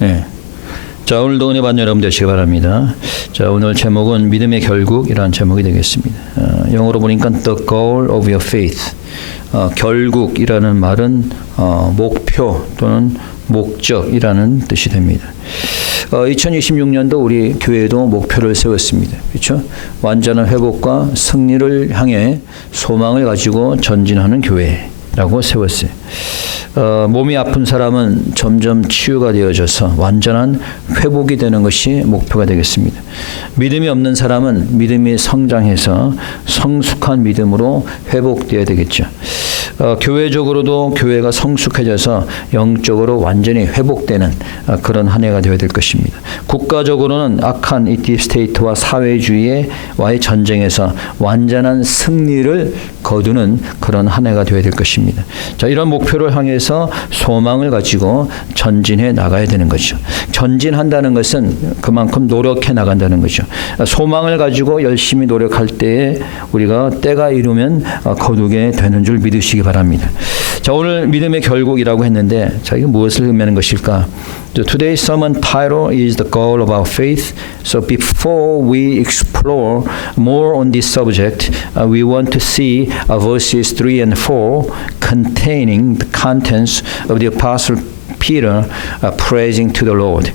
네. 자, 오늘도 은혜 받는 여러분 되시기 바랍니다. 자, 오늘 제목은 믿음의 결국이라는 제목이 되겠습니다. 영어로 보니까 The Goal of Your Faith. 결국이라는 말은 목표 또는 목적이라는 뜻이 됩니다. 2026년도 우리 교회도 목표를 세웠습니다. 그렇죠? 완전한 회복과 승리를 향해 소망을 가지고 전진하는 교회라고 세웠어요. 몸이 아픈 사람은 점점 치유가 되어져서 완전한 회복이 되는 것이 목표가 되겠습니다. 믿음이 없는 사람은 믿음이 성장해서 성숙한 믿음으로 회복되어야 되겠죠. 교회적으로도 교회가 성숙해져서 영적으로 완전히 회복되는 그런 한 해가 되어야 될 것입니다. 국가적으로는 악한 이 딥스테이트와 사회주의와의 전쟁에서 완전한 승리를 거두는 그런 한 해가 되어야 될 것입니다. 자, 이런 목표를 향해서 소망을 가지고 전진해 나가야 되는 거죠. 전진한다는 것은 그만큼 노력해 나간다는 거죠. 소망을 가지고 열심히 노력할 때에 우리가 때가 이르면 거두게 되는 줄 믿으시기 바랍니다. 자, 오늘 믿음의 결국이라고 했는데, 자, 이게 무엇을 의미하는 것일까? Today's sermon title is the goal of our faith. So before we explore more on this subject, we want to see verses 3 and 4 containing the contents of the Apostle Peter praising to the Lord.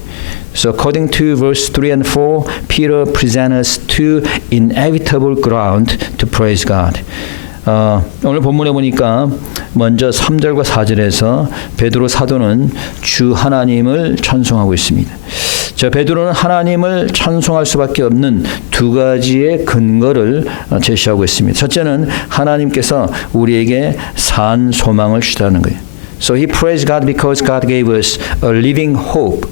So according to verse 3 and 4, Peter presents us two inevitable ground to praise God. 오늘 본문에 보니까 먼저 3절과 4절에서 베드로 사도는 주 하나님을 찬송하고 있습니다. 자, 베드로는 하나님을 찬송할 수밖에 없는 두 가지의 근거를 제시하고 있습니다. 첫째는 하나님께서 우리에게 산 소망을 주시다는 거예요. So he praised God because God gave us a living hope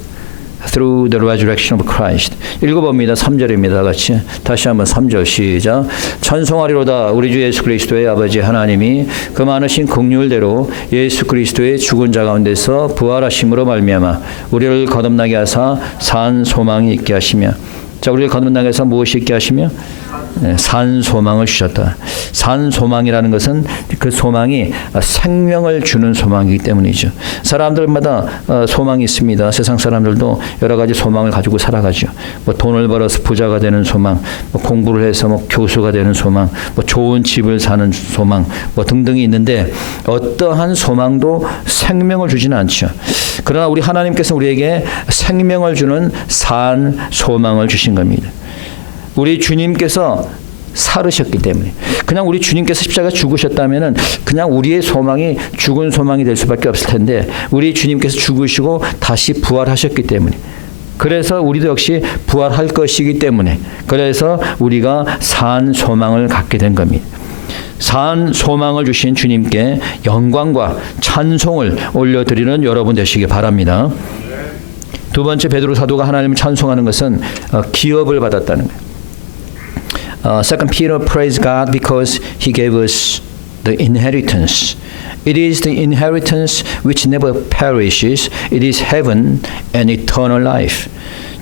through the resurrection of Christ. 읽어봅니다. 3절입니다. 같이 다시 한번 3절 시작. 찬송하리로다 우리 주 예수 그리스도의 아버지 하나님이 그 많으신 긍휼대로 예수 그리스도의 죽은 자 가운데서 부활하심으로 말미암아 우리를 거듭나게 하사 산 소망이 있게 하시며. 자, 우리를 거듭나게 해서 무엇이 있게 하시며? 산 소망을 주셨다. 산 소망이라는 것은 그 소망이 생명을 주는 소망이기 때문이죠. 사람들마다 소망이 있습니다. 세상 사람들도 여러 가지 소망을 가지고 살아가죠. 뭐 돈을 벌어서 부자가 되는 소망, 뭐 공부를 해서 뭐 교수가 되는 소망, 뭐 좋은 집을 사는 소망, 뭐 등등이 있는데 어떠한 소망도 생명을 주지는 않죠. 그러나 우리 하나님께서 우리에게 생명을 주는 산 소망을 주신 겁니다. 우리 주님께서 살으셨기 때문에, 그냥 우리 주님께서 십자가 죽으셨다면은 그냥 우리의 소망이 죽은 소망이 될 수밖에 없을 텐데, 우리 주님께서 죽으시고 다시 부활하셨기 때문에, 그래서 우리도 역시 부활할 것이기 때문에, 그래서 우리가 산 소망을 갖게 된 겁니다. 산 소망을 주신 주님께 영광과 찬송을 올려드리는 여러분 되시기 바랍니다. 두 번째, 베드로 사도가 하나님을 찬송하는 것은 기업을 받았다는 거예요. Second Peter praised God because He gave us the inheritance. It is the inheritance which never perishes. It is heaven and eternal life.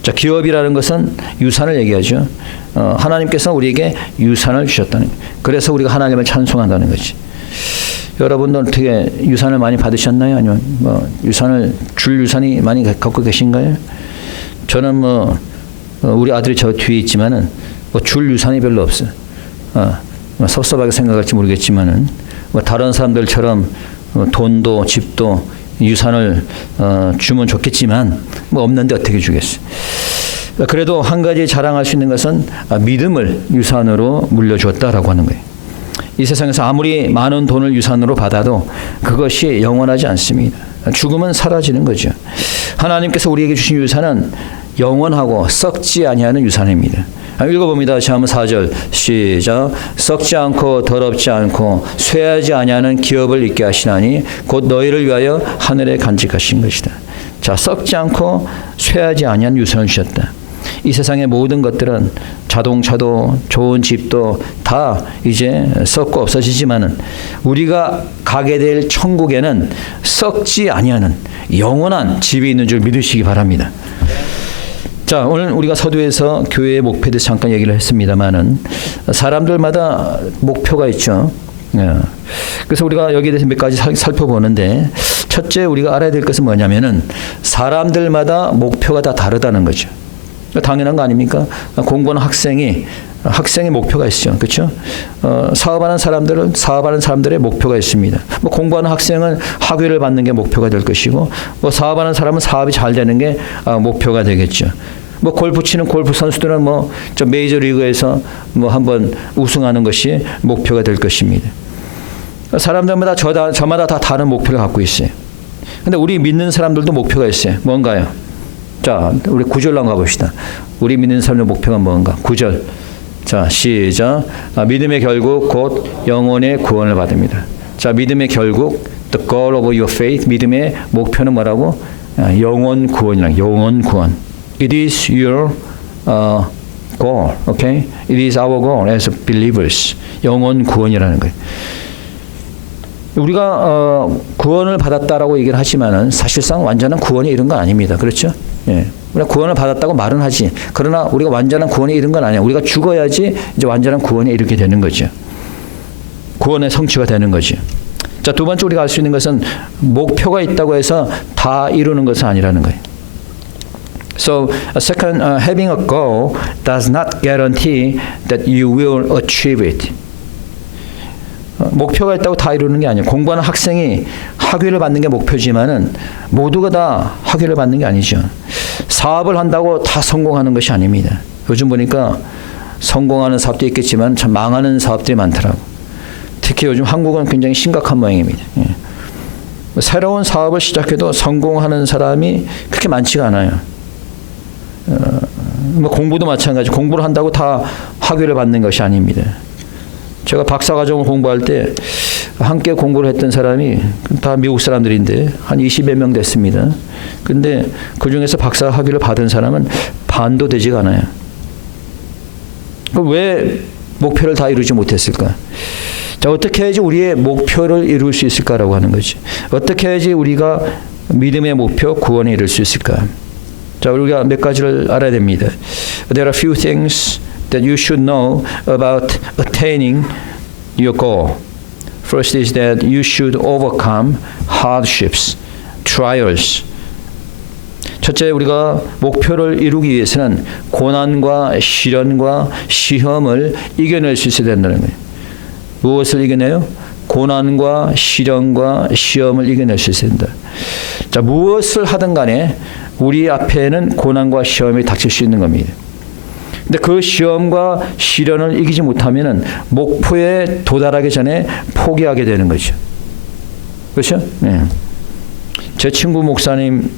자, 기업이라는 것은 유산을 얘기하죠. 하나님께서 우리에게 유산을 주셨다는 거예요. 그래서 우리가 하나님을 찬송한다는 거지. 여러분도 어떻게 유산을 많이 받으셨나요? 아니면 뭐 유산을 줄 유산이 많이 갖고 계신가요? 저는 우리 아들이 저 뒤에 있지만은 줄 유산이 별로 없어요. 섭섭하게 생각할지 모르겠지만은 다른 사람들처럼 돈도 집도 유산을 주면 좋겠지만 없는데 어떻게 주겠어요? 그래도 한 가지 자랑할 수 있는 것은 믿음을 유산으로 물려주었다라고 하는 거예요. 이 세상에서 아무리 많은 돈을 유산으로 받아도 그것이 영원하지 않습니다. 죽으면 사라지는 거죠. 하나님께서 우리에게 주신 유산은 영원하고 썩지 아니하는 유산입니다. 읽어봅니다. 다시 한번 4절 시작. 썩지 않고 더럽지 않고 쇠하지 아니하는 기업을 있게 하시나니 곧 너희를 위하여 하늘에 간직하신 것이다. 자, 썩지 않고 쇠하지 아니한 유산을 주셨다. 이 세상의 모든 것들은 자동차도 좋은 집도 다 이제 썩고 없어지지만은 우리가 가게 될 천국에는 썩지 아니하는 영원한 집이 있는 줄 믿으시기 바랍니다. 자, 오늘 우리가 서두에서 교회의 목표에 대해서 잠깐 얘기를 했습니다만은 사람들마다 목표가 있죠. 그래서 우리가 여기에 대해서 몇 가지 살펴보는데 첫째 우리가 알아야 될 것은 뭐냐면은 사람들마다 목표가 다 다르다는 거죠. 당연한 거 아닙니까? 공부하는 학생의 목표가 있죠. 그렇죠? 사업하는 사람들의 목표가 있습니다. 뭐 공부하는 학생은 학위를 받는 게 목표가 될 것이고 뭐 사업하는 사람은 사업이 잘 되는 게 목표가 되겠죠. 뭐 골프 치는 골프 선수들은 뭐 저 메이저 리그에서 뭐 한번 우승하는 것이 목표가 될 것입니다. 사람들마다 저마다 다 다른 목표를 갖고 있어요. 근데 우리 믿는 사람들도 목표가 있어요. 뭔가요? 자, 우리 9절로 한번 가봅시다. 우리 믿는 사람의 목표가 뭔가? 9절. 자, 시작. 믿음의 결국 곧 영혼의 구원을 받습니다. 자, 믿음의 결국, the goal of your faith. 믿음의 목표는 뭐라고? 영혼 구원이라. 영혼 구원. It is your goal. Okay? It is our goal as believers. 영혼 구원이라는 거예요. 우리가 구원을 받았다라고 얘기를 하지만은 사실상 완전한 구원에 이른 건 아닙니다. 그렇죠? 예. 우리가 구원을 받았다고 말은 하지. 그러나 우리가 완전한 구원에 이른 건 아니야. 우리가 죽어야지 이제 완전한 구원에 이르게 되는 거죠. 구원의 성취가 되는 거죠. 자, 두 번째 우리가 알 수 있는 것은 목표가 있다고 해서 다 이루는 것은 아니라는 거예요. So, second, having a goal does not guarantee that you will achieve it. 목표가 있다고 다 이루는 게 아니에요. 공부하는 학생이 학위를 받는 게 목표지만은 모두가 다 학위를 받는 게 아니죠. 사업을 한다고 다 성공하는 것이 아닙니다. 요즘 보니까 성공하는 사업도 있겠지만 참 망하는 사업들이 많더라고. 특히 요즘 한국은 굉장히 심각한 모양입니다. 새로운 사업을 시작해도 성공하는 사람이 그렇게 많지가 않아요. 뭐 공부도 마찬가지. 공부를 한다고 다 학위를 받는 것이 아닙니다. 제가 박사과정을 공부할 때 함께 공부를 했던 사람이 다 미국 사람들인데 한 20여 명 됐습니다. 근데 그중에서 박사 학위를 받은 사람은 반도 되지가 않아요. 왜 목표를 다 이루지 못했을까? 자, 어떻게 해야지 우리의 목표를 이룰 수 있을까라고 하는 거지. 어떻게 해야지 우리가 믿음의 목표, 구원에 이룰 수 있을까? 자, 우리가 몇 가지를 알아야 됩니다. There are a few things that you should know about attaining your goal. First is that you should overcome hardships, trials. 첫째, 우리가 목표를 이루기 위해서는 고난과 시련과 시험을 이겨낼 수 있어야 된다는 거예요. 무엇을 이겨내요? 고난과 시련과 시험을 이겨낼 수 있어야 된다. 자, 무엇을 하든 간에 우리 앞에는 고난과 시험이 닥칠 수 있는 겁니다. 근데 그 시험과 시련을 이기지 못하면은 목표에 도달하기 전에 포기하게 되는 거죠. 그렇죠? 네. 제 친구 목사님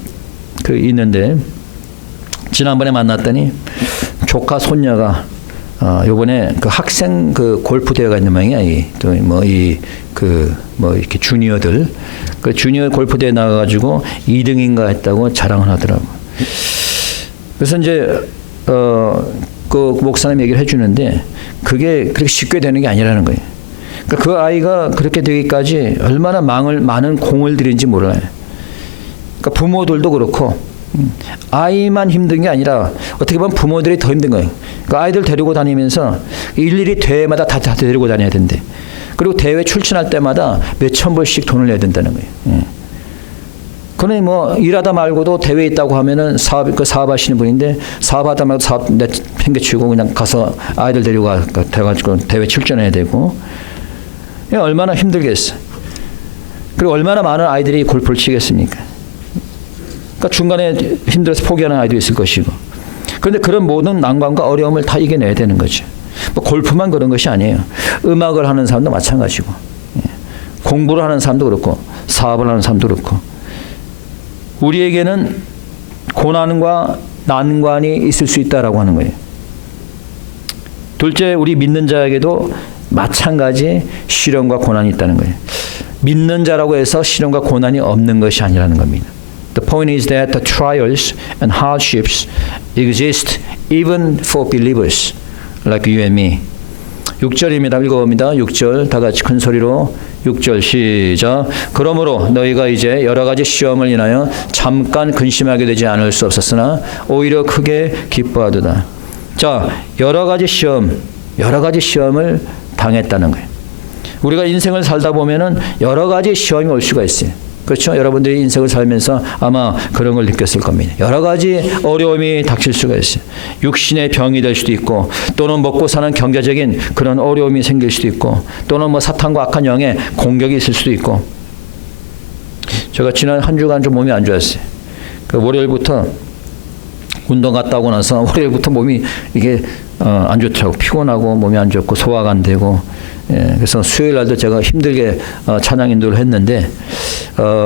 있는데 지난번에 만났더니 조카 손녀가 요번에 그 학생 골프 대회가 있는 모양이야. 이렇게 주니어들 그 주니어 골프 대회 나가가지고 2등인가 했다고 자랑을 하더라고. 그래서 이제 그 목사님 얘기를 해주는데 그게 그렇게 쉽게 되는 게 아니라는 거예요. 그러니까 그 아이가 그렇게 되기까지 얼마나 많은 공을 들인지 몰라요. 그러니까 부모들도 그렇고 아이만 힘든 게 아니라 어떻게 보면 부모들이 더 힘든 거예요. 그러니까 아이들 데리고 다니면서 일일이 대회마다 다 데리고 다녀야 된대. 그리고 대회 출전할 때마다 몇천 불씩 돈을 내야 된다는 거예요. 그러니 뭐 일하다 말고도 대회 있다고 하면은 사업하시는 분인데 사업하다 말고 사업 팽개치고 그냥 가서 아이들 데리고 가가지고 대회 출전해야 되고 얼마나 힘들겠어. 그리고 얼마나 많은 아이들이 골프를 치겠습니까? 그러니까 중간에 힘들어서 포기하는 아이도 있을 것이고. 그런데 그런 모든 난관과 어려움을 다 이겨내야 되는 거죠. 뭐 골프만 그런 것이 아니에요. 음악을 하는 사람도 마찬가지고, 공부를 하는 사람도 그렇고, 사업을 하는 사람도 그렇고. 우리에게는 고난과 난관이 있을 수 있다라고 하는 거예요. 둘째, 우리 믿는 자에게도 마찬가지 시련과 고난이 있다는 거예요. 믿는 자라고 해서 시련과 고난이 없는 것이 아니라는 겁니다. The point is that the trials and hardships exist even for believers like you and me. 6절입니다. 읽어봅니다. 6절 다 같이 큰 소리로 6절 시작. 그러므로 너희가 이제 여러 가지 시험을 인하여 잠깐 근심하게 되지 않을 수 없었으나 오히려 크게 기뻐하도다. 자, 여러 가지 시험을 당했다는 거예요. 우리가 인생을 살다 보면은 여러 가지 시험이 올 수가 있어요. 그렇죠? 여러분들이 인생을 살면서 아마 그런 걸 느꼈을 겁니다. 여러 가지 어려움이 닥칠 수가 있어요. 육신의 병이 될 수도 있고, 또는 먹고 사는 경제적인 그런 어려움이 생길 수도 있고, 또는 뭐 사탄과 악한 영의 공격이 있을 수도 있고. 제가 지난 한 주간 좀 몸이 안 좋았어요. 그 월요일부터 운동 갔다 오고 나서 월요일부터 몸이 이게 안 좋더라고. 피곤하고 몸이 안 좋고 소화가 안 되고. 예, 그래서 수요일 날도 제가 힘들게 찬양 인도를 했는데,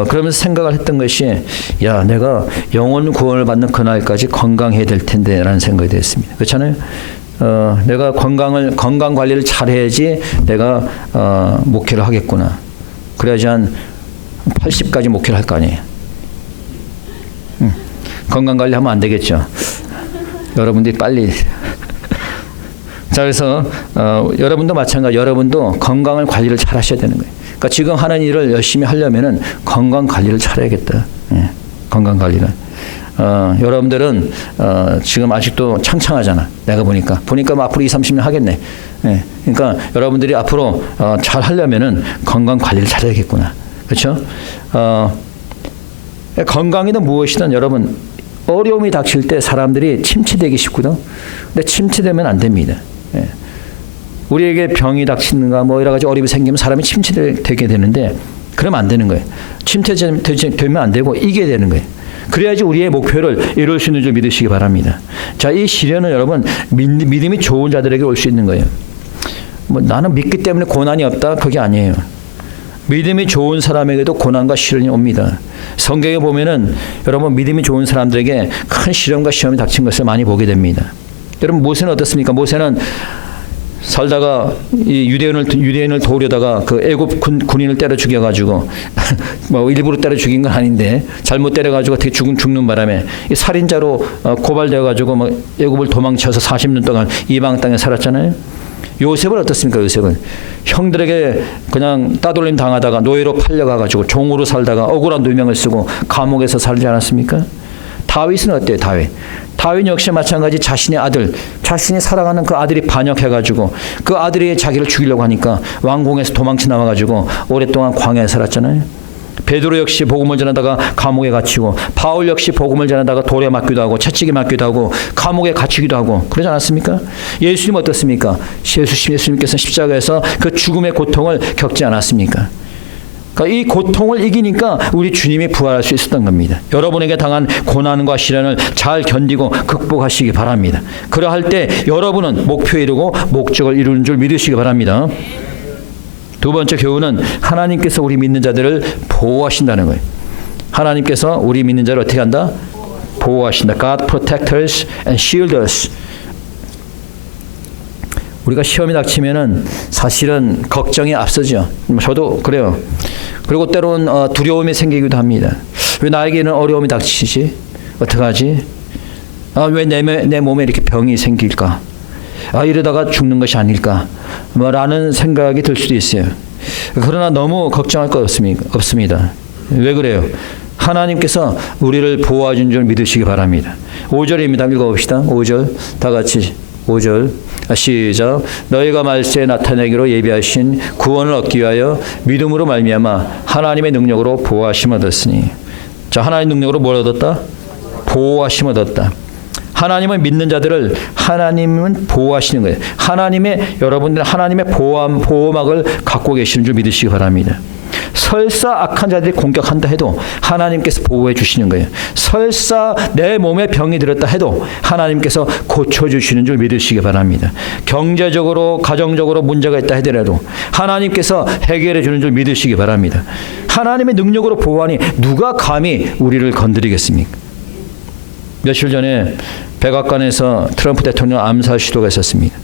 그러면서 생각을 했던 것이, 야, 내가 영혼 구원을 받는 그날까지 건강해야 될 텐데 라는 생각이 됐습니다. 그렇잖아요? 내가 건강 관리를 잘 해야지 내가 목회를 하겠구나. 그래야지 한 80까지 목회를 할 거 아니에요. 건강 관리하면 안 되겠죠. 여러분들이 빨리. 자, 그래서 여러분도 마찬가지. 여러분도 건강을 관리를 잘 하셔야 되는 거예요. 그러니까 지금 하는 일을 열심히 하려면은 건강 관리를 잘해야겠다. 예, 건강 관리를. 여러분들은 지금 아직도 창창하잖아. 내가 보니까 뭐 앞으로 20-30년 하겠네. 예, 그러니까 여러분들이 앞으로 잘 하려면은 건강 관리를 잘해야겠구나. 그렇죠? 건강이든 무엇이든 여러분 어려움이 닥칠 때 사람들이 침체되기 쉽거든. 근데 침체되면 안 됩니다. 예. 우리에게 병이 닥치는가 뭐 여러 가지 어려움이 생기면 사람이 침체되게 되는데, 그러면 안 되는 거예요. 침체되면 안 되고 이겨야 되는 거예요. 그래야지 우리의 목표를 이룰 수 있는 줄 믿으시기 바랍니다. 자, 이 시련은 여러분 믿음이 좋은 자들에게 올 수 있는 거예요. 뭐 나는 믿기 때문에 고난이 없다, 그게 아니에요. 믿음이 좋은 사람에게도 고난과 시련이 옵니다. 성경에 보면은 여러분 믿음이 좋은 사람들에게 큰 시련과 시험이 닥친 것을 많이 보게 됩니다. 여러분 모세는 어떻습니까? 모세는 살다가 이 유대인을 도우려다가 그 애굽 군인을 때려 죽여가지고 뭐 일부러 때려 죽인 건 아닌데 잘못 때려가지고 어떻게 죽는 바람에 이 살인자로 고발되어가지고 뭐 애굽을 도망쳐서 40년 동안 이방 땅에 살았잖아요. 요셉은 어떻습니까? 요셉은 형들에게 그냥 따돌림 당하다가 노예로 팔려가가지고 종으로 살다가 억울한 누명을 쓰고 감옥에서 살지 않았습니까? 다윗은 어때요? 다윗 역시 마찬가지. 자신의 아들, 자신이 사랑하는 그 아들이 반역해가지고 그 아들이 자기를 죽이려고 하니까 왕궁에서 도망쳐 나와가지고 오랫동안 광야에 살았잖아요. 베드로 역시 복음을 전하다가 감옥에 갇히고, 바울 역시 복음을 전하다가 돌에 맞기도 하고 채찍에 맞기도 하고 감옥에 갇히기도 하고 그러지 않았습니까? 예수님 어떻습니까? 예수님께서 십자가에서 그 죽음의 고통을 겪지 않았습니까? 그러니까 이 고통을 이기니까 우리 주님이 부활할 수 있었던 겁니다. 여러분에게 당한 고난과 시련을 잘 견디고 극복하시기 바랍니다. 그러할 때 여러분은 목표에 이르고 목적을 이루는 줄 믿으시기 바랍니다. 두 번째 교훈은 하나님께서 우리 믿는 자들을 보호하신다는 거예요. 하나님께서 우리 믿는 자를 어떻게 한다? 보호하신다. God protects us and shields us. 우리가 시험이 닥치면은 사실은 걱정이 앞서죠. 저도 그래요. 그리고 때로는 두려움이 생기기도 합니다. 왜 나에게는 어려움이 닥치지? 어떡하지? 왜 내 몸에 이렇게 병이 생길까? 이러다가 죽는 것이 아닐까? 라는 생각이 들 수도 있어요. 그러나 너무 걱정할 것 없습니다. 왜 그래요? 하나님께서 우리를 보호해 준 줄 믿으시기 바랍니다. 5절입니다. 읽어봅시다. 5절 다 같이 5절 시작. 너희가 말세에 나타내기로 예비하신 구원을 얻기 위하여 믿음으로 말미암아 하나님의 능력으로 보호하심 얻었으니. 자, 하나님의 능력으로 뭘 얻었다? 보호하심 얻었다. 하나님을 믿는 자들을 하나님은 보호하시는 거예요. 여러분들 하나님의 보호막을 갖고 계시는 줄 믿으시기 바랍니다. 설사 악한 자들이 공격한다 해도 하나님께서 보호해 주시는 거예요. 설사 내 몸에 병이 들었다 해도 하나님께서 고쳐주시는 줄 믿으시기 바랍니다. 경제적으로 가정적으로 문제가 있다 하더라도 하나님께서 해결해 주는 줄 믿으시기 바랍니다. 하나님의 능력으로 보호하니 누가 감히 우리를 건드리겠습니까? 며칠 전에 백악관에서 트럼프 대통령 암살 시도가 있었습니다.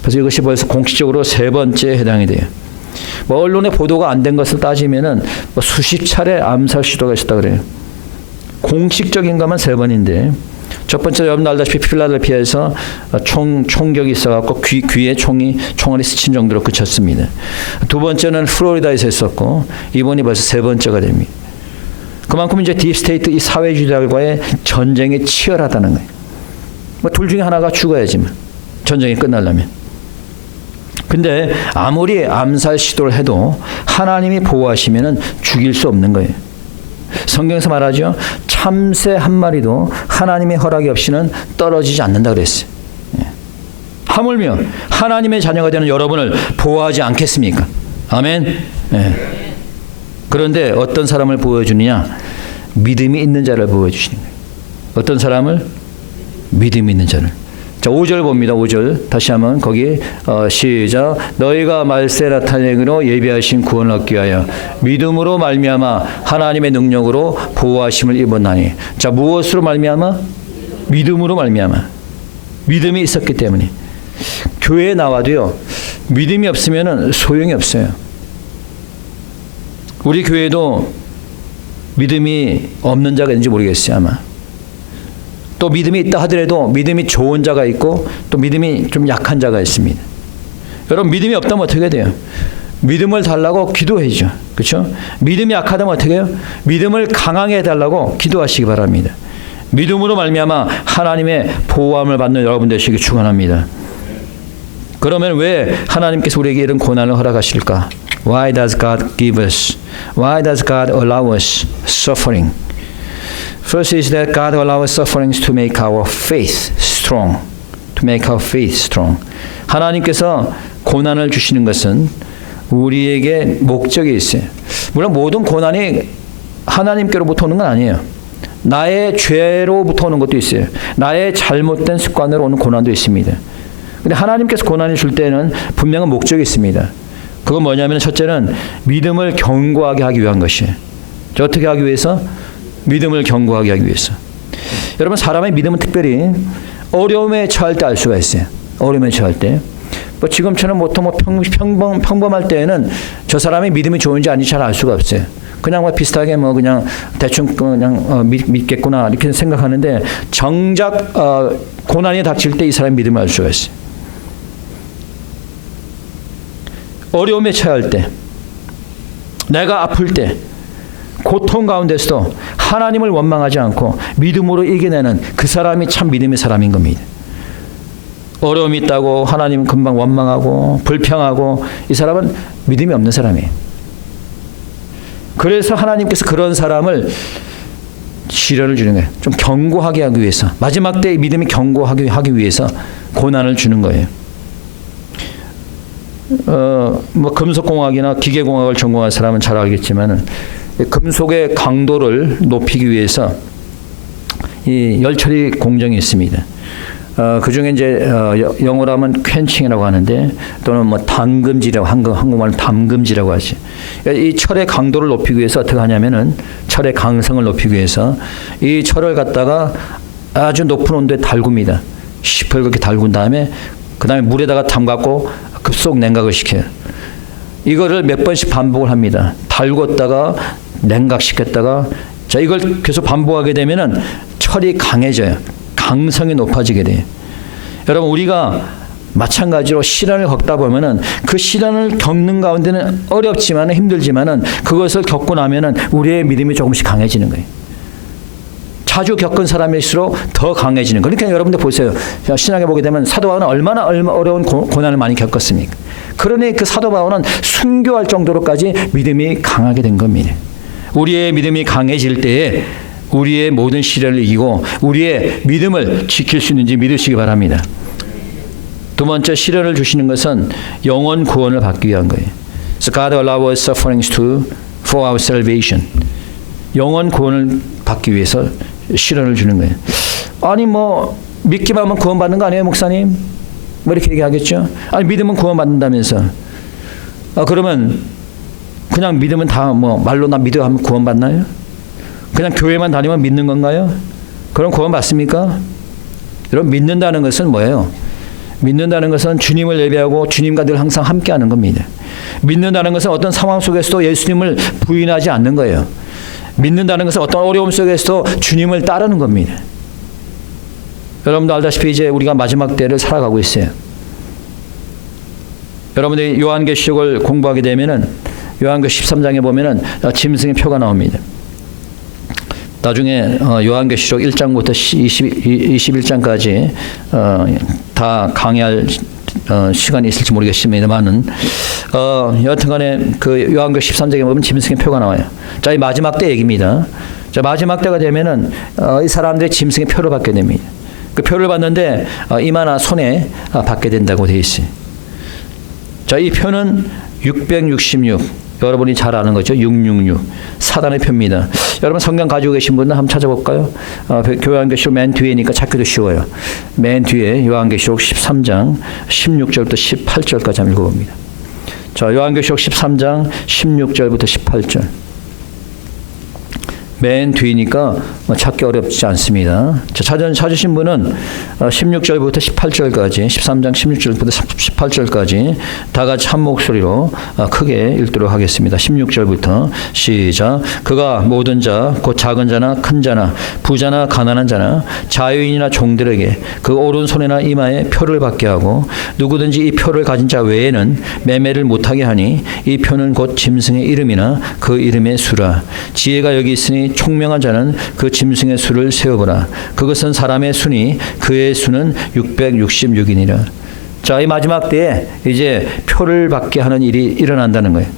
그래서 이것이 벌써 공식적으로 3번째에 해당이 돼요. 뭐 언론에 보도가 안 된 것을 따지면은 뭐 수십 차례 암살 시도가 있었다 그래요. 공식적인 것만 3번인데, 첫 번째 여러분 알다시피 필라델피아에서 총격이 있어갖고 귀에 총알이 스친 정도로 그쳤습니다. 두 번째는 플로리다에서 있었고, 이번이 벌써 3번째가 됩니다. 그만큼 이제 딥스테이트 이 사회주의자들과의 전쟁이 치열하다는 거예요. 뭐 둘 중에 하나가 죽어야지만 전쟁이 끝나려면. 근데 아무리 암살 시도를 해도 하나님이 보호하시면은 죽일 수 없는 거예요. 성경에서 말하죠. 참새 한 마리도 하나님의 허락이 없이는 떨어지지 않는다 그랬어요. 하물며 하나님의 자녀가 되는 여러분을 보호하지 않겠습니까? 아멘. 그런데 어떤 사람을 보여주느냐? 믿음이 있는 자를 보여주시는 거예요. 어떤 사람을? 믿음이 있는 자를. 자, 5절 봅니다. 5절 다시 한번 거기 시작. 너희가 말세 나타내기로 예비하신 구원을 얻기 위하여 믿음으로 말미암아 하나님의 능력으로 보호하심을 입었나니. 자, 무엇으로 말미암아? 믿음으로 말미암아. 믿음이 있었기 때문에. 교회에 나와도요, 믿음이 없으면 소용이 없어요. 우리 교회도 믿음이 없는 자가 있는지 모르겠어요, 아마. 또 믿음이 있다 하더라도 믿음이 좋은 자가 있고 또 믿음이 좀 약한 자가 있습니다. 여러분, 믿음이 없다면 어떻게 돼요? 믿음을 달라고 기도해야죠. 그렇죠? 믿음이 약하다면 어떻게 해요? 믿음을 강하게 해달라고 기도하시기 바랍니다. 믿음으로 말미암아 하나님의 보호함을 받는 여러분 되시기 축원합니다. 그러면 왜 하나님께서 우리에게 이런 고난을 허락하실까? Why does God give us? Why does God allow us suffering? First is that God allows sufferings to make our faith strong. To make our faith strong. 하나님께서 고난을 주시는 것은 우리에게 목적이 있어요. 물론 모든 고난이 하나님께로부터 오는 건 아니에요. 나의 죄로부터 오는 것도 있어요. 나의 잘못된 습관으로 오는 고난도 있습니다. 근데 하나님께서 고난을 줄 때는 분명한 목적이 있습니다. 그건 뭐냐면 첫째는 믿음을 견고하게 하기 위한 것이에요. 어떻게 하기 위해서? 믿음을 견고하게 하기 위해서. 여러분, 사람의 믿음은 특별히 어려움에 처할 때 알 수가 있어요. 어려움에 처할 때. 뭐 지금처럼 보통 평범할 때에는 저 사람의 믿음이 좋은지 아닌지 잘 알 수가 없어요. 그냥 뭐 비슷하게 뭐 그냥 대충 그냥 믿겠구나 이렇게 생각하는데 정작 고난이 닥칠 때 이 사람의 믿음을 알 수가 있어요. 어려움에 처할 때, 내가 아플 때, 고통 가운데서도 하나님을 원망하지 않고 믿음으로 이겨내는 그 사람이 참 믿음의 사람인 겁니다. 어려움이 있다고 하나님은 금방 원망하고 불평하고 이 사람은 믿음이 없는 사람이에요. 그래서 하나님께서 그런 사람을 시련을 주는 거예요. 좀 견고하게 하기 위해서, 마지막 때 믿음이 견고하게 하기 위해서 고난을 주는 거예요. 뭐 금속공학이나 기계공학을 전공한 사람은 잘 알겠지만은 금속의 강도를 높이기 위해서 이 열처리 공정이 있습니다. 그 중에 이제 영어로 하면 퀸칭이라고 하는데 또는 뭐 담금질이라고 한국말로 담금질이라고 하지. 이 철의 강도를 높이기 위해서 어떻게 하냐면은 철의 강성을 높이기 위해서 이 철을 갖다가 아주 높은 온도에 달굽니다. 시뻘겋게 달군 다음에 그 다음에 물에다가 담가고 급속 냉각을 시켜요. 이거를 몇 번씩 반복을 합니다. 달궜다가 냉각시켰다가 자 이걸 계속 반복하게 되면은 철이 강해져요. 강성이 높아지게 돼요. 여러분 우리가 마찬가지로 시련을 겪다 보면은 그 시련을 겪는 가운데는 어렵지만은 힘들지만은 그것을 겪고 나면은 우리의 믿음이 조금씩 강해지는 거예요. 자주 겪은 사람일수록 더 강해지는 거예요. 그러니까 여러분들 보세요. 신약에 보게 되면 사도 바울은 얼마나 어려운 고난을 많이 겪었습니까? 그러니 그 사도 바울은 순교할 정도로까지 믿음이 강하게 된 겁니다. 우리의 믿음이 강해질 때에 우리의 모든 시련을 이기고 우리의 믿음을 지킬 수 있는지 믿으시기 바랍니다. 두 번째, 시련을 주시는 것은 영혼 구원을 받기 위한 거예요. So God allows sufferings for our salvation. 영혼 구원을 받기 위해서 시련을 주는 거예요. 아니 뭐 믿기만 하면 구원받는 거 아니에요, 목사님? 뭐 이렇게 얘기하겠죠. 아니 믿으면 구원받는다면서. 그러면 그냥 믿으면 다 뭐 말로 나 믿어 하면 구원받나요? 그냥 교회만 다니면 믿는 건가요? 그럼 구원받습니까? 여러분 믿는다는 것은 뭐예요? 믿는다는 것은 주님을 예배하고 주님과 늘 항상 함께하는 겁니다. 믿는다는 것은 어떤 상황 속에서도 예수님을 부인하지 않는 거예요. 믿는다는 것은 어떤 어려움 속에서도 주님을 따르는 겁니다. 여러분도 알다시피 이제 우리가 마지막 때를 살아가고 있어요. 여러분들이 요한계시록을 공부하게 되면은 요한계시록 13장에 보면은 짐승의 표가 나옵니다. 나중에 요한계시록 1장부터 21장까지 다 강의할 시간이 있을지 모르겠습니다만은 여하튼간에 그 요한계시록 13장에 보면 짐승의 표가 나와요. 자, 이 마지막 때 얘기입니다. 자, 마지막 때가 되면은 이 사람들이 짐승의 표를 받게 됩니다. 그 표를 받는데 이마나 손에 받게 된다고 되어 있어요. 자, 이 표는 666. 여러분이 잘 아는 거죠. 666. 사단의 표입니다. 여러분 성경 가지고 계신 분은 한번 찾아볼까요? 요한계시록 맨 뒤에니까 찾기도 쉬워요. 맨 뒤에 요한계시록 13장 16절부터 18절까지 한번 읽어봅니다. 자, 요한계시록 13장 16절부터 18절. 맨 뒤니까 찾기 어렵지 않습니다. 찾으신 분은 16절부터 18절까지 13장 16절부터 18절까지 다 같이 한 목소리로 크게 읽도록 하겠습니다. 16절부터 시작. 그가 모든 자 곧 작은 자나 큰 자나 부자나 가난한 자나 자유인이나 종들에게 그 오른손이나 이마에 표를 받게 하고 누구든지 이 표를 가진 자 외에는 매매를 못하게 하니 이 표는 곧 짐승의 이름이나 그 이름의 수라. 지혜가 여기 있으니 총명한 자는 그 짐승의 수를 세어보라. 그것은 사람의 수니 그의 수는 666이니라. 자, 이 마지막 때에 이제 표를 받게 하는 일이 일어난다는 거예요.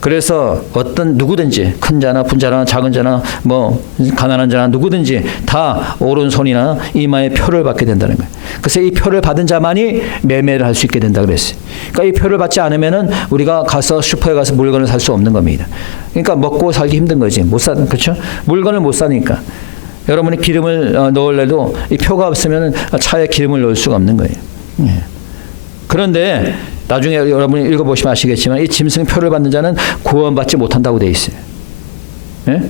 그래서 어떤 누구든지 큰 자나 분자나 작은 자나 뭐 가난한 자나 누구든지 다 오른손이나 이마에 표를 받게 된다는 거예요. 그래서 이 표를 받은 자만이 매매를 할 수 있게 된다 그랬어요. 그러니까 이 표를 받지 않으면은 우리가 가서 슈퍼에 가서 물건을 살 수 없는 겁니다. 그러니까 먹고 살기 힘든 거지. 못 사, 그렇죠? 물건을 못 사니까. 여러분이 기름을 넣으려도 이 표가 없으면 차에 기름을 넣을 수가 없는 거예요. 예. 그런데 나중에 여러분이 읽어보시면 아시겠지만 이 짐승 표를 받는 자는 구원받지 못한다고 되어 있어요. 예?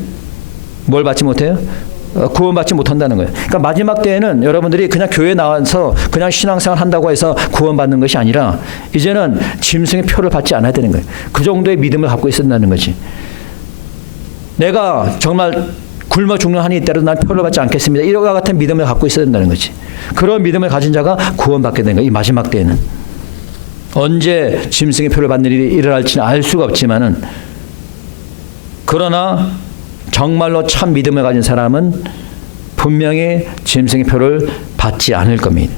뭘 받지 못해요? 구원받지 못한다는 거예요. 그러니까 마지막 때에는 여러분들이 그냥 교회 나와서 그냥 신앙생활 한다고 해서 구원받는 것이 아니라 이제는 짐승의 표를 받지 않아야 되는 거예요. 그 정도의 믿음을 갖고 있어야 된다는 거지. 내가 정말 굶어 죽는 한이 있더라도 난 표를 받지 않겠습니다. 이와 같은 믿음을 갖고 있어야 된다는 거지. 그런 믿음을 가진 자가 구원받게 되는 거예요. 이 마지막 때에는. 언제 짐승의 표를 받는 일이 일어날지는 알 수가 없지만은 그러나 정말로 참 믿음을 가진 사람은 분명히 짐승의 표를 받지 않을 겁니다.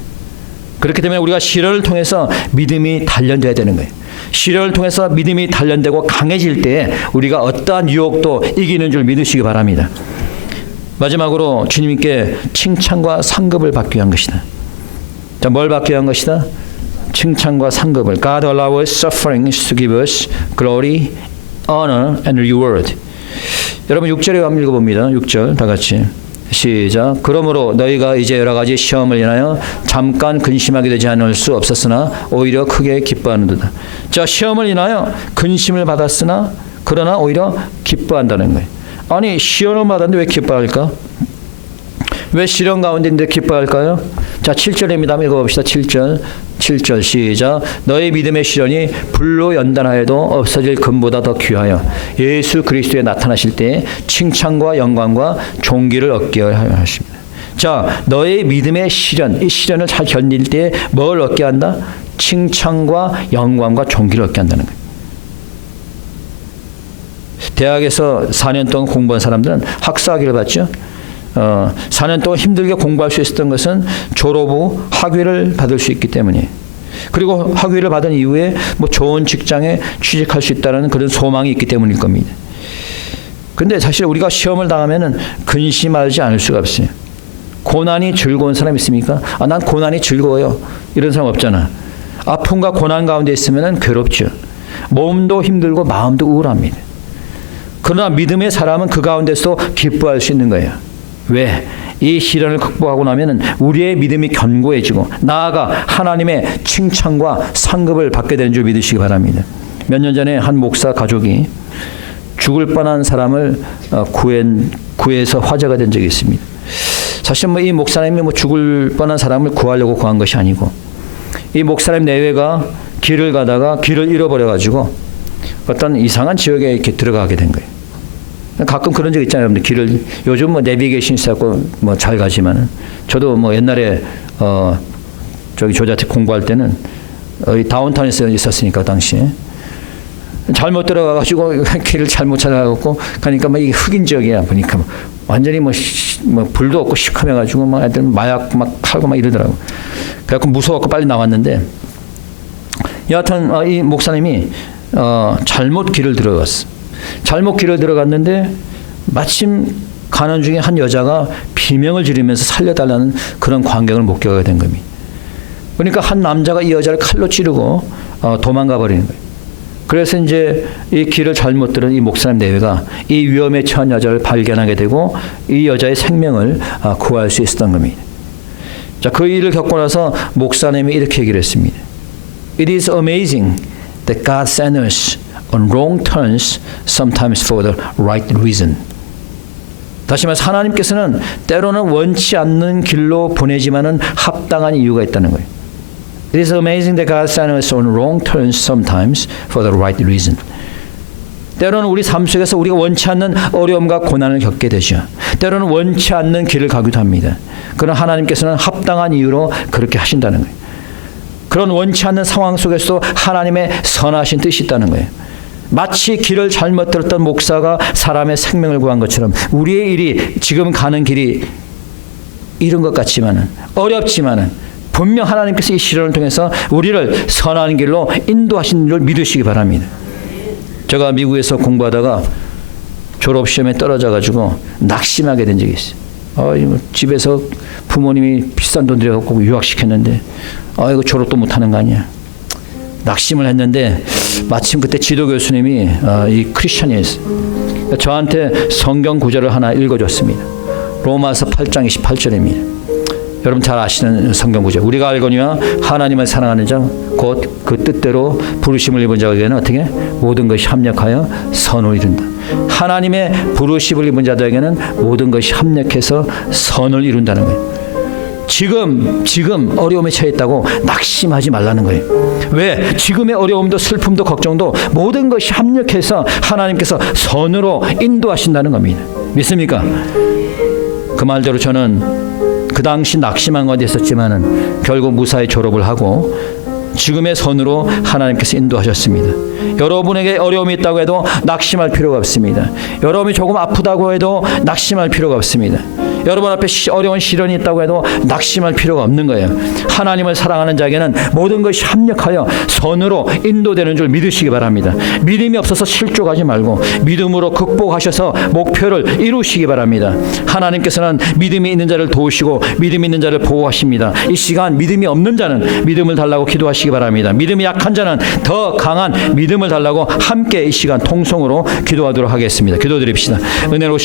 그렇기 때문에 우리가 시련을 통해서 믿음이 단련돼야 되는 거예요. 시련을 통해서 믿음이 단련되고 강해질 때 우리가 어떠한 유혹도 이기는 줄 믿으시기 바랍니다. 마지막으로 주님께 칭찬과 상급을 받기 위한 것이다. 자, 뭘 받기 위한 것이다? 칭찬과 상급을. God allow us sufferings to give us glory, honor and reward. 여러분 6절에 한번 읽어봅니다. 6절 다 같이 시작. 그러므로 너희가 이제 여러 가지 시험을 인하여 잠깐 근심하게 되지 않을 수 없었으나 오히려 크게 기뻐하는도다. 자, 시험을 인하여 근심을 받았으나 그러나 오히려 기뻐한다는 거예요. 아니 시험을 받았는데 왜 기뻐할까? 왜 시련 가운데인데 기뻐할까요? 자, 7절입니다. 읽어봅시다. 7절 시작. 너의 믿음의 시련이 불로 연단하여도 없어질 금보다 더 귀하여 예수 그리스도에 나타나실 때 칭찬과 영광과 존귀를 얻게 하여 하십니다. 자, 너의 믿음의 시련, 이 시련을 잘 견딜 때 뭘 얻게 한다? 칭찬과 영광과 존귀를 얻게 한다는 거예요. 대학에서 4년 동안 공부한 사람들은 학사학위를 받죠. 4년 동안 힘들게 공부할 수 있었던 것은 졸업 후 학위를 받을 수 있기 때문이에요. 그리고 학위를 받은 이후에 뭐 좋은 직장에 취직할 수 있다는 그런 소망이 있기 때문일 겁니다. 그런데 사실 우리가 시험을 당하면은 근심하지 않을 수가 없어요. 고난이 즐거운 사람 있습니까? 아, 난 고난이 즐거워요. 이런 사람 없잖아. 아픔과 고난 가운데 있으면은 괴롭죠. 몸도 힘들고 마음도 우울합니다. 그러나 믿음의 사람은 그 가운데서 기뻐할 수 있는 거예요. 왜? 이 시련을 극복하고 나면은 우리의 믿음이 견고해지고 나아가 하나님의 칭찬과 상급을 받게 되는 줄 믿으시기 바랍니다. 몇 년 전에 한 목사 가족이 죽을 뻔한 사람을 구해서 화제가 된 적이 있습니다. 사실 뭐 이 목사님이 뭐 죽을 뻔한 사람을 구하려고 구한 것이 아니고 이 목사님 내외가 길을 가다가 길을 잃어버려가지고 어떤 이상한 지역에 이렇게 들어가게 된 거예요. 가끔 그런 적 있잖아요. 여러분들 길을 요즘 뭐 내비게이션 있었고 뭐 잘 가지만은 저도 뭐 옛날에 저기 조자택 공부할 때는 다운타운에서 있었으니까 당시에 잘못 들어가가지고 길을 잘못 찾아가고 가니까 막 이게 흑인 지역이야 보니까 뭐 완전히 뭐 불도 없고 시커매가지고 막 애들 마약 막 팔고 막 이러더라고. 그래갖고 무서워갖고 빨리 나왔는데 여하튼 이 목사님이 잘못 길을 들어갔어. 잘못 길을 들어갔는데 마침 가는 중에 한 여자가 비명을 지르면서 살려달라는 그런 광경을 목격하게 된 겁니다. 그러니까 한 남자가 이 여자를 칼로 찌르고 도망가 버리는 거예요. 그래서 이제 이 길을 잘못 들은 이 목사님 내외가 이 위험에 처한 여자를 발견하게 되고 이 여자의 생명을 구할 수 있었던 겁니다. 자, 그 일을 겪고 나서 목사님이 이렇게 얘기를 했습니다. It is amazing that God sends us on wrong turns sometimes for the right reason. 다시 말해서 하나님께서는 때로는 원치 않는 길로 보내지만은 합당한 이유가 있다는 거예요. It is amazing that God sends us on wrong turns sometimes for the right reason. 때로는 우리 삶 속에서 우리가 원치 않는 어려움과 고난을 겪게 되죠. 때로는 원치 않는 길을 가기도 합니다. 그러나 하나님께서는 합당한 이유로 그렇게 하신다는 거예요. 그런 원치 않는 상황 속에서도 하나님의 선하신 뜻이 있다는 거예요. 마치 길을 잘못 들었던 목사가 사람의 생명을 구한 것처럼 우리의 일이 지금 가는 길이 이른 것 같지만은 어렵지만은 분명 하나님께서 이 시련을 통해서 우리를 선한 길로 인도하신 줄 믿으시기 바랍니다. 제가 미국에서 공부하다가 졸업시험에 떨어져가지고 낙심하게 된 적이 있어요. 집에서 부모님이 비싼 돈 들여갖고 유학시켰는데 이거 졸업도 못하는 거 아니야. 낙심을 했는데 마침 그때 지도 교수님이 이 크리스천이었어요. 저한테 성경 구절을 하나 읽어줬습니다. 로마서 8장 28절입니다. 여러분 잘 아시는 성경 구절. 우리가 알거니와 하나님을 사랑하는 자 곧 그 뜻대로 부르심을 입은 자에게는 어떻게 모든 것이 합력하여 선을 이룬다. 하나님의 부르심을 입은 자들에게는 모든 것이 합력해서 선을 이룬다는 거예요. 지금 어려움에 처했다고 낙심하지 말라는 거예요. 왜? 지금의 어려움도 슬픔도 걱정도 모든 것이 합력해서 하나님께서 선으로 인도하신다는 겁니다. 믿습니까? 그 말대로 저는 그 당시 낙심한 것이 있었지만은 결국 무사히 졸업을 하고 지금의 선으로 하나님께서 인도하셨습니다. 여러분에게 어려움이 있다고 해도 낙심할 필요가 없습니다. 여러분이 조금 아프다고 해도 낙심할 필요가 없습니다. 여러분 앞에 어려운 시련이 있다고 해도 낙심할 필요가 없는 거예요. 하나님을 사랑하는 자에게는 모든 것이 합력하여 선으로 인도되는 줄 믿으시기 바랍니다. 믿음이 없어서 실족하지 말고 믿음으로 극복하셔서 목표를 이루시기 바랍니다. 하나님께서는 믿음이 있는 자를 도우시고 믿음이 있는 자를 보호하십니다. 이 시간 믿음이 없는 자는 믿음을 달라고 기도하시기 바랍니다. 믿음이 약한 자는 더 강한 믿음을 달라고 함께 이 시간 통성으로 기도하도록 하겠습니다. 기도드립시다. 은혜로